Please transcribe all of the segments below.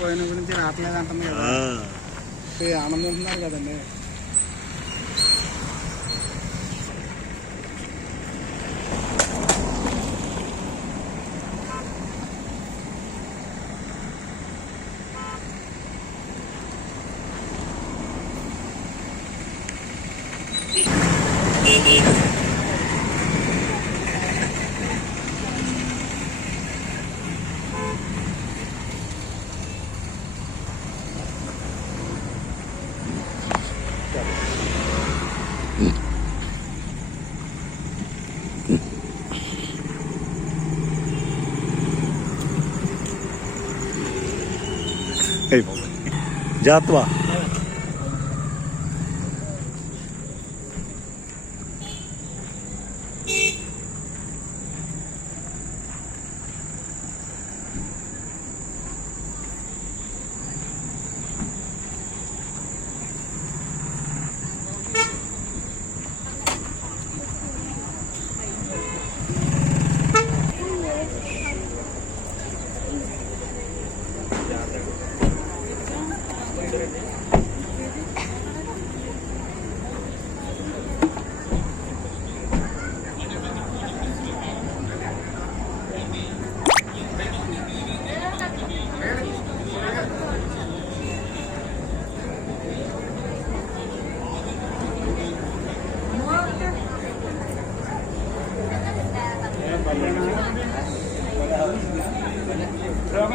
పోయిన గురించి రావట్లేదు అంటుంది కదా. ఇది ఆనందిస్తున్నారు కదండి. взять два.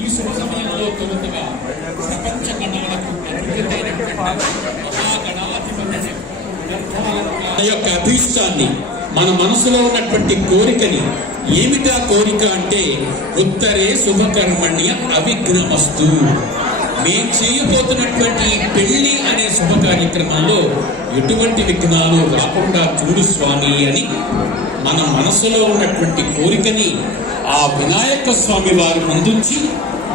ఈ శుభ సమయంలో తొలుతగా ప్రపంచ గణాలకు మన యొక్క అభీష్టాన్ని మన మనసులో ఉన్నటువంటి కోరికని ఏమిటా కోరిక అంటే ఉత్తరే శుభకర్మణ్య అవిఘ్నమస్తు. మేం చేయబోతున్నటువంటి పెళ్ళి అనే శుభ కార్యక్రమంలో ఎటువంటి విఘ్నాలు రాకుండా చూడు స్వామి అని మన మనసులో ఉన్నటువంటి కోరికని ఆ వినాయక స్వామి వారి ముందుంచి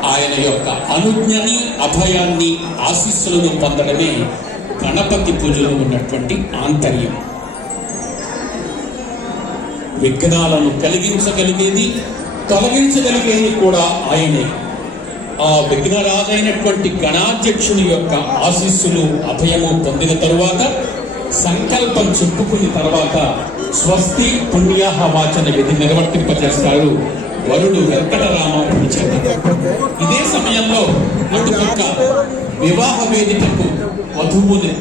ఆయన యొక్క అనుజ్ఞని అభయాన్ని ఆశీస్సులను పొందడమే గణపతి పూజలో ఉన్నటువంటి ఆంతర్యం. విఘ్నాలను కలిగించగలిగేది తొలగించగలిగేది కూడా ఆయనే. ఆ విఘ్నరాజైనటువంటి గణాధ్యక్షుని యొక్క ఆశీస్సులు అభయము పొందిన తరువాత సంకల్పం చెప్పుకున్న తర్వాత స్వస్తి పుణ్యాహ వాచన విధి నిర్వర్తింపజేస్తారు వరుడు వెంకటరామాపురి ఇదే సమయంలో అటుపక్క వివాహ వేదికకు వధువుని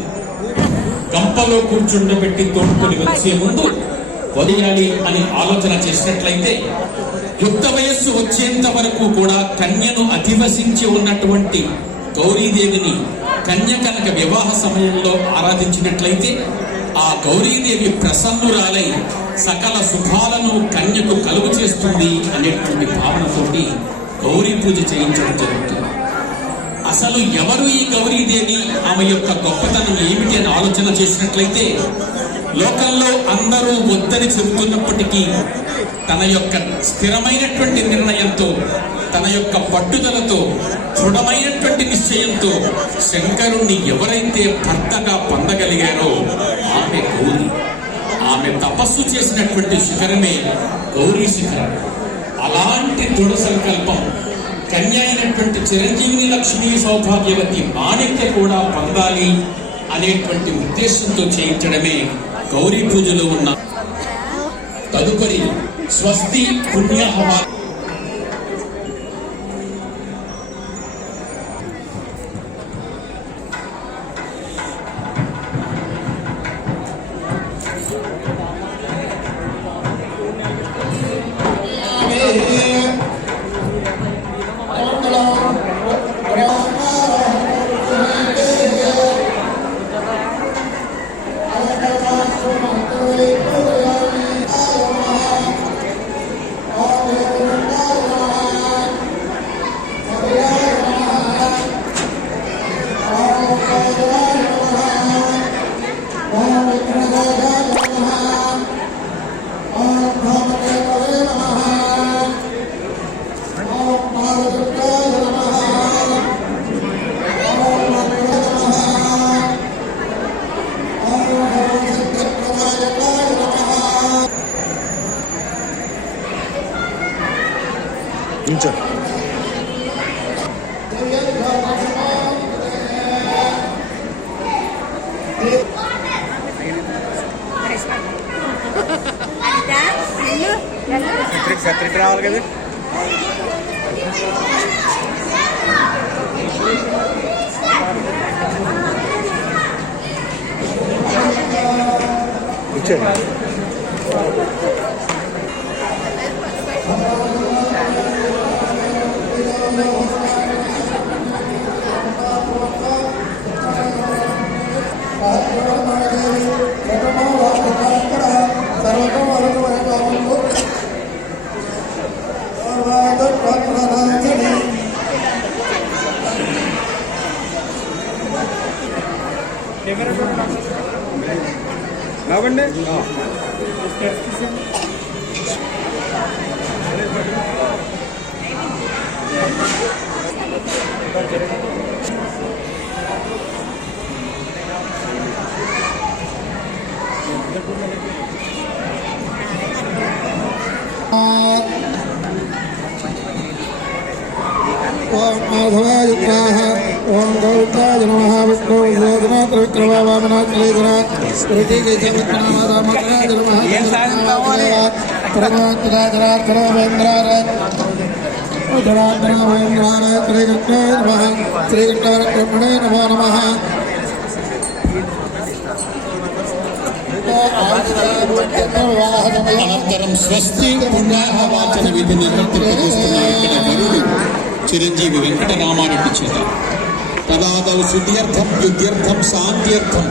గంపలో కూర్చుండబెట్టి తోడుకొని వచ్చే ముందు వదియాలి అని ఆలోచన చేసినట్లయితే యుక్త వయస్సు వచ్చేంత వరకు కూడా కన్యను అధివసించి ఉన్నటువంటి గౌరీదేవిని కన్య కనుక వివాహ సమయంలో ఆరాధించినట్లయితే ఆ గౌరీదేవి ప్రసన్నురాలై సకల శుభాలను కన్యకు కలుగు చేస్తుంది అనేటువంటి భావనతోటి గౌరీ పూజ చేయించడం జరుగుతుంది. అసలు ఎవరు ఈ గౌరీదేవి? ఆమె యొక్క గొప్పతనం ఏమిటి అని ఆలోచన చేసినట్లయితే లోకంలో అందరూ వద్దని చెబుతున్నప్పటికీ తన యొక్క స్థిరమైనటువంటి నిర్ణయంతో తన యొక్క పట్టుదలతో దృఢమైనటువంటి నిశ్చయంతో శంకరుణ్ణి ఎవరైతే భర్తగా పొందగలిగారో ఆమె గౌరీ ఆమె తపస్సు చేసినటువంటి శిఖరమే గౌరీ శిఖరం. అలాంటి దృఢ సంకల్పం కన్య అయినటువంటి చిరంజీవిని లక్ష్మీ సౌభాగ్యవతి మాణిక్య కూడా పొందాలి అనేటువంటి ఉద్దేశంతో చేయించడమే గౌరీ పూజలో ఉన్న తదుపరి స్వస్తి పుణ్యహవా 진짜. ओम माधवाय नमः विष्णु योजना त्रिविक्रमावामनाथ लेजना ఏం సాధిస్తావు అని? పరమాత్రాధరాధరావేంద్రార ధరాధరావేంద్రార శ్రీకృష్ణాయ నమః నమో నమః అనంతరం స్వస్తి పుణ్యాహ వాచన విధి నిర్వర్తింపజేస్తున్నారు ఇక్కడ వరుడు చిరంజీవి వెంకటరామారెడ్డి చేత పదాదౌ శుద్ధ్యర్థం యుద్ధ్యర్థం శాంత్యర్థం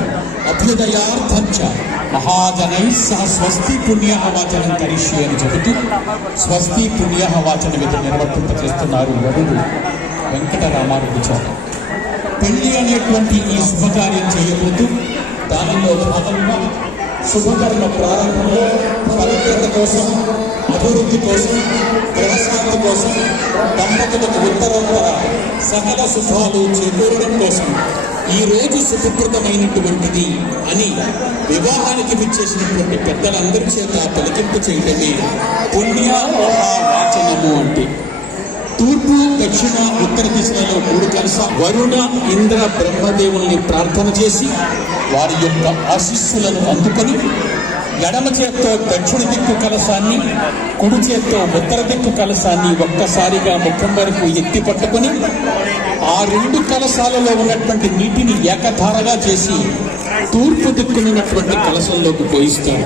అభ్యుదయార్థం చ మహాజనై సహ స్వస్తి పుణ్య వాచనం కరిష్యే అని చెబుతూ స్వస్తి పుణ్యాహ వాచన విధి నిర్వర్తింపజేస్తున్నారు వరుడు వెంకటరామారెడ్డి చేత పెళ్ళి అనేటువంటి ఈ శుభకార్యం చేయబోతూ దానిలో భాగంగా శుభకర్మ ప్రారంభంలో ఫలిత కోసం అభివృద్ధి కోసం కోసం దంపతులకు ఉత్తరోత్తర సకల శుభాలు చేకూరడం కోసం ఈ రోజు శుభప్రదమైనటువంటిది అని వివాహానికి విచ్చేసినటువంటి పెద్దలందరి చేత తొలగింపు చేయడమే పుణ్య వాచనము అంటే. తూర్పు దక్షిణ ఉత్తర దిశలలో మూడు కలిస వరుణ ఇంద్ర బ్రహ్మదేవుల్ని ప్రార్థన చేసి వారి యొక్క ఆశీస్సులను అందుకొని ఎడమ చేత్తో దక్షిణ దిక్కు కలసాన్ని కుడి చేత్తో ఉత్తర దిక్కు కలసాన్ని ఒక్కసారిగా ముఖం వరకు ఎత్తి పట్టుకొని ఆ రెండు కలసాలలో ఉన్నటువంటి నీటిని ఏకధారగా చేసి తూర్పు దిక్కునున్నటువంటి కలసంలోకి పోయిస్తారు.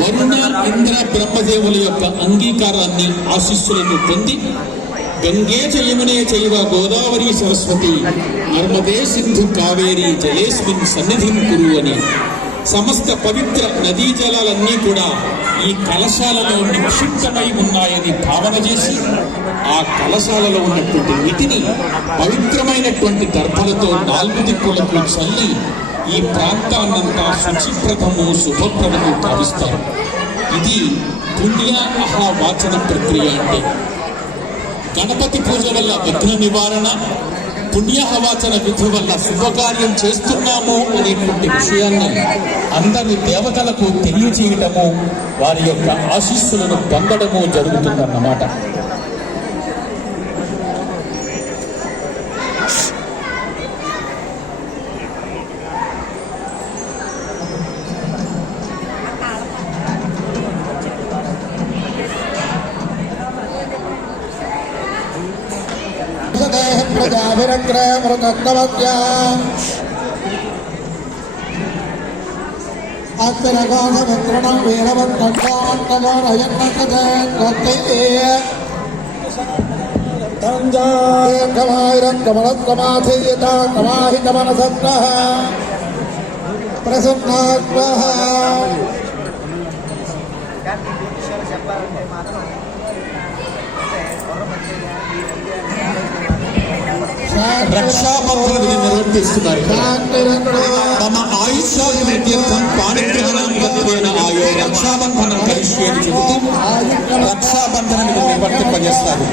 వరుణ ఇంద్ర బ్రహ్మదేవుల యొక్క అంగీకారాన్ని ఆశీస్సులను పొంది గంగే చయమునే చైవ గోదావరి సరస్వతి నర్మదే సింధు కావేరి జయేస్మిన్ సన్నిధిం కురు అని సమస్త పవిత్ర నదీ జలాలన్నీ కూడా ఈ కలశాలలో నిక్షిప్తమై ఉన్నాయని భావన చేసి ఆ కలశాలలో ఉన్నటువంటి నీటిని పవిత్రమైనటువంటి దర్భలతో నాలుగు దిక్కులకు చల్లి ఈ ప్రాంతాన్నంతా శుచిప్రదము శుభప్రదము భావిస్తారు. ఇది పుణ్య అహావాచన ప్రక్రియ అంటే గణపతి పూజ వల్ల విఘ్న నివారణ పుణ్యహవాచన విధి వల్ల శుభకార్యం చేస్తున్నాము అనేటువంటి విషయాన్ని అందరి దేవతలకు తెలియజేయటము వారి యొక్క ఆశీస్సులను పొందడము జరుగుతుందన్నమాట. ప్రజాభిరగ్ర మృతత్వత్యా అత్తరగాఢమిత్రణం వీరవత్తంగాయరం కమలత్వమాధీయత రక్షాబంధన నిర్వర్తిస్తున్నారు తమ ఆయుష్యాభివృద్ధ్యర్థం పాణిగ్రహణం గత్వేన ఆయో రక్షాబంధనం కలిసి చెబుతూ రక్షాబంధనం నిర్వర్తింపజేస్తారు.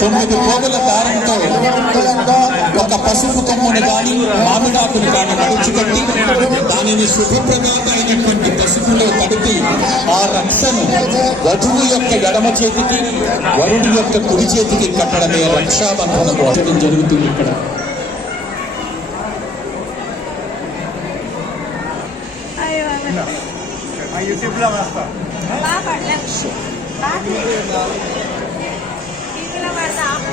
తొమ్మిది పోగుల దారంతో ఒక పసుపు కొమ్మును గాని మామిడాకుని గాని మడుచు కట్టి దానిని శుభప్రదాత అయినటువంటి పసుపులో కడిపి ఆ రక్షను వధువు యొక్క ఎడమ చేతికి వరుడి యొక్క కుడి చేతికి కట్టడమే రక్షాబంధనము అనడం జరుగుతుంది ఇక్కడ. कुठला वाजता? पाप आणला विषय पाप तिकडला वाजता आपण